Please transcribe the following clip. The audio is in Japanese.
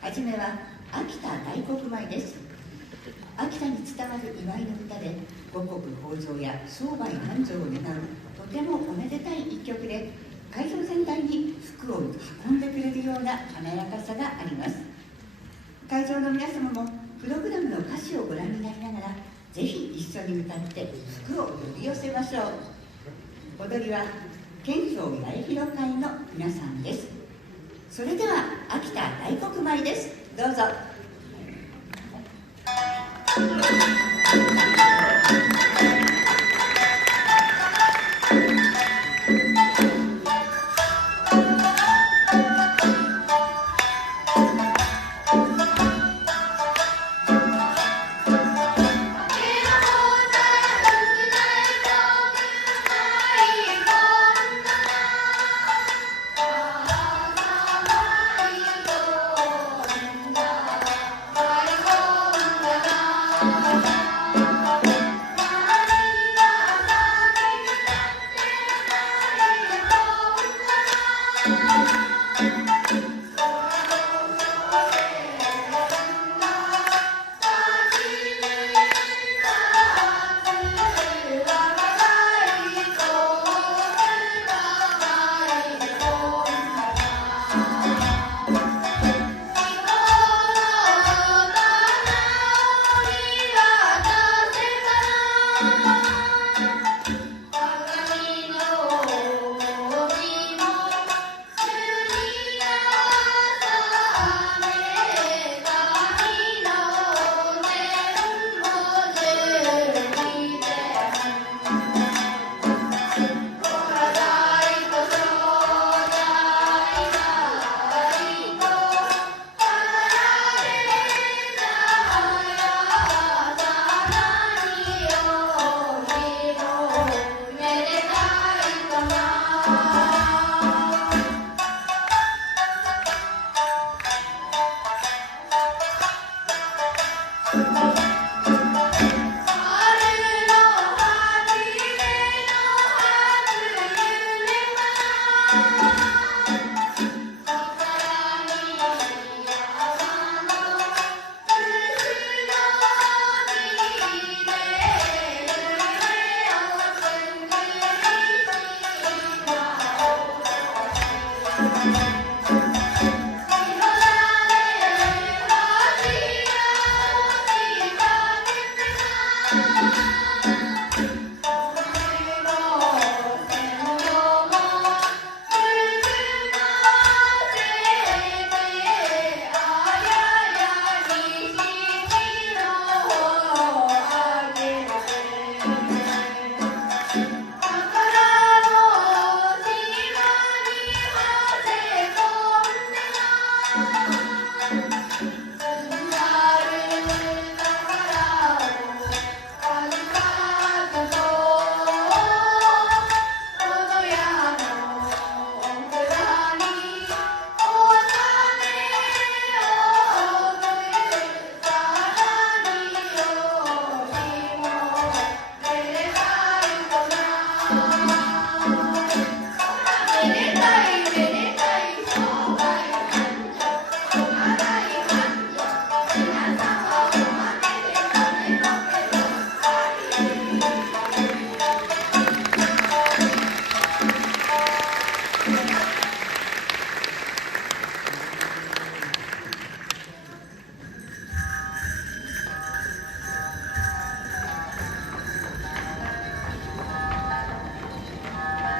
はじめは秋田大黒舞です。秋田に伝わる祝いの歌で、五穀豊穣や商売繁盛を願うとてもおめでたい一曲で、会場全体に福を運んでくれるような華やかさがあります。会場の皆様もプログラムの歌詞をご覧になりながら、ぜひ一緒に歌って福を呼び寄せましょう。踊りは県庁八重広会の皆さんです。それでは秋田大黒舞です。どうぞ。